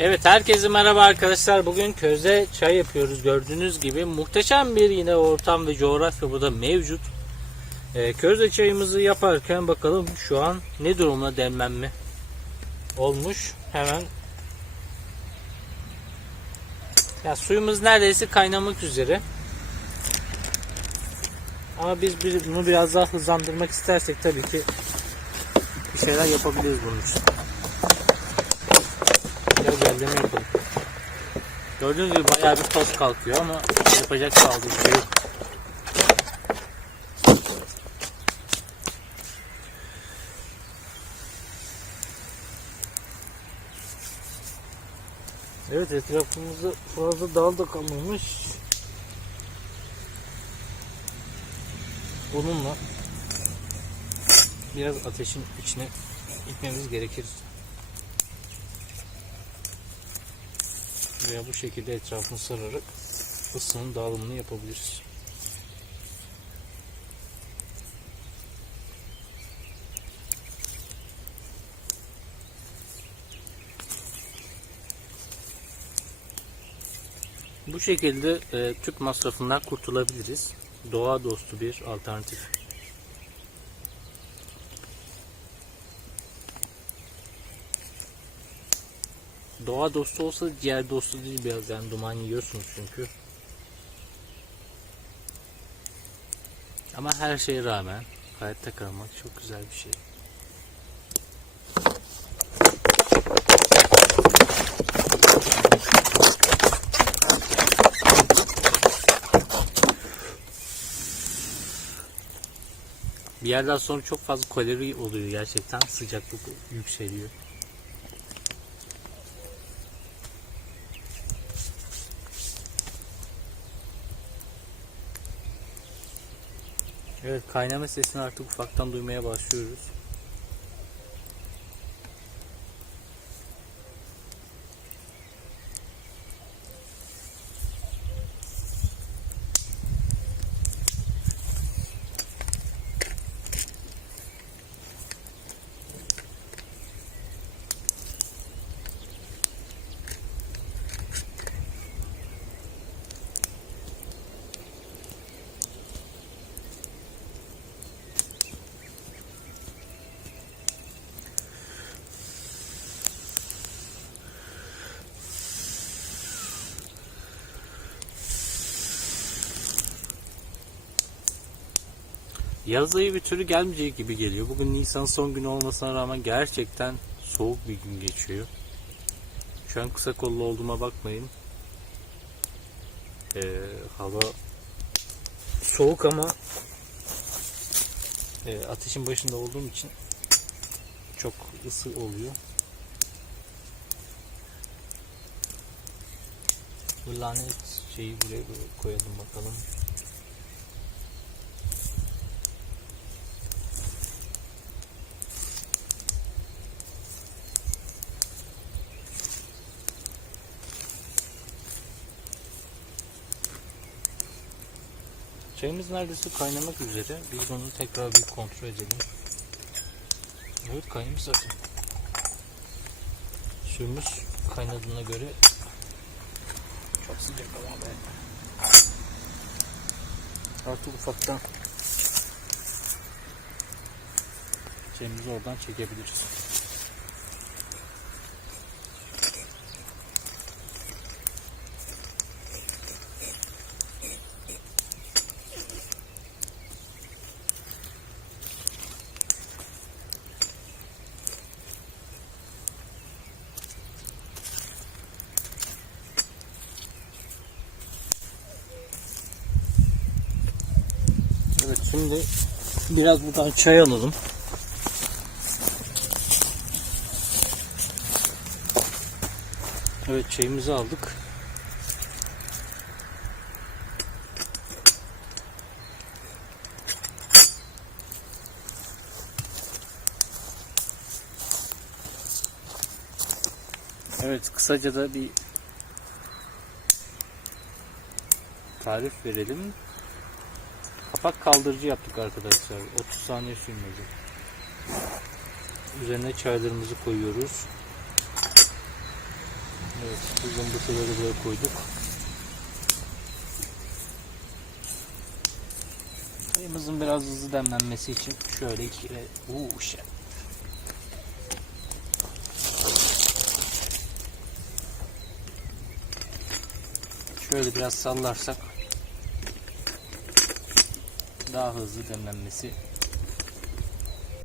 Evet herkese merhaba arkadaşlar. Bugün köze çay yapıyoruz. Gördüğünüz gibi muhteşem bir yine ortam ve coğrafya burada mevcut. Ee, közde çayımızı yaparken bakalım şu an ne durumda demlenme olmuş. Hemen ya suyumuz neredeyse kaynamak üzere. Ama biz bunu biraz daha hızlandırmak istersek tabii ki bir şeyler yapabiliriz bunun için. Derleme yapalım. Gördüğünüz gibi bayağı bir toz kalkıyor ama yapacak kaldı şey yok. Evet etrafımızda fazla dal da kalmamış. Bununla biraz ateşin içine itmemiz gerekir. Veya bu şekilde etrafını sararak ısının dağılımını yapabiliriz. Bu şekilde e, tüp masrafından kurtulabiliriz. Doğa dostu bir alternatif. Doğa dostu olsa ciğer dostu değil biraz yani duman yiyorsunuz çünkü. Ama her şeye rağmen hayatta kalmak çok güzel bir şey. Bir yerden sonra çok fazla kalori oluyor gerçekten sıcaklık yükseliyor. Evet kaynama sesini artık ufaktan duymaya başlıyoruz. Yaz ayı bir türlü gelmeyecek gibi geliyor. Bugün Nisan son günü olmasına rağmen gerçekten soğuk bir gün geçiyor. Şu an kısa kollu olduğuma bakmayın. Ee, hava soğuk ama e, ateşin başında olduğum için çok ısı oluyor. Bu lanet şeyi buraya koyalım bakalım. Çayımız neredeyse kaynamak üzere. Biz onu tekrar bir kontrol edelim. Evet kaynamış zaten. Suyumuz kaynadığına göre çok sıcak ama be. Artık ufaktan çayımızı oradan çekebiliriz. Evet şimdi biraz buradan çay alalım. Evet çayımızı aldık. Evet kısaca da bir tarif verelim. Kapak kaldırıcı yaptık arkadaşlar. 30 saniye sürmedi. Üzerine çaylarımızı koyuyoruz. Evet, bu zımbırtıları buraya koyduk. Çayımızın biraz hızlı demlenmesi için şöyle iki ve uuu. Şöyle biraz sallarsak daha hızlı demlenmesi